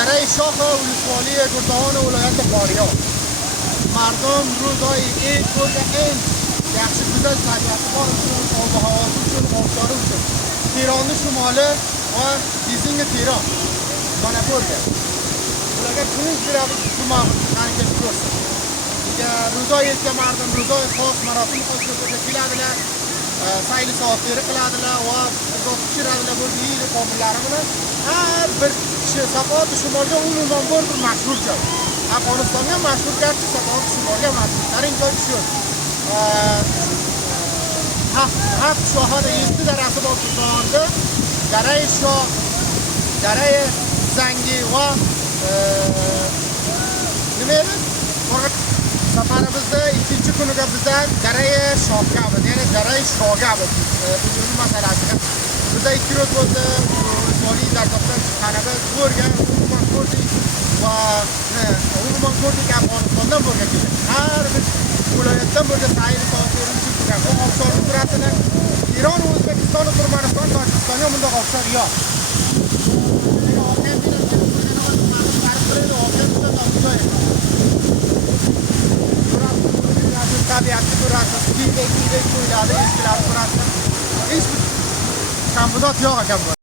دره شاخ ولسوالی گردان ولایت فاریاب. مردم روزای عید برده این یخشی بزن طبیعت بارشون آب و هواشون آبشارشون تیران شماله و دیزینگ تیران مانه برده ولایت کنید زیرا تو نانکش درست دیگه روزای عید که مردم روزای خاص مراسم خاص برده کلادله سایل ساعتیره کلادله و روز چیرادله برده ایل قابلارمونه هر بر سفارت شمالی اون برد مشهور شد. افغانستانی هم مشهور کرد که سفارت شمالی هم مشهور در اینجا شد. هفت شاهان ایستی در ارتباط دارنده دره شاه، دره زنگی و نمیره سفر بزده ikinci konuga bizda dara shohga بود ya'ni dara shohga بود bunun masalasi bizda 2 ro'z bo'ldi moliy zardoqdan chiqqanida ko'rgan umuman ko'rdik va umuman ko'rdik Afg'onistondan bo'lgan keldi har bir viloyatdan bo'lgan sayil soatlarimiz turgan bu offshore suratini Eron O'zbekiston Turkmaniston Tojikiston ham bunday offshore yo'q tabiatni ko'rasiz, kiyik ko'yladi, eskilarni ko'rasiz. Hech bir kambudat yo'q ekan bu.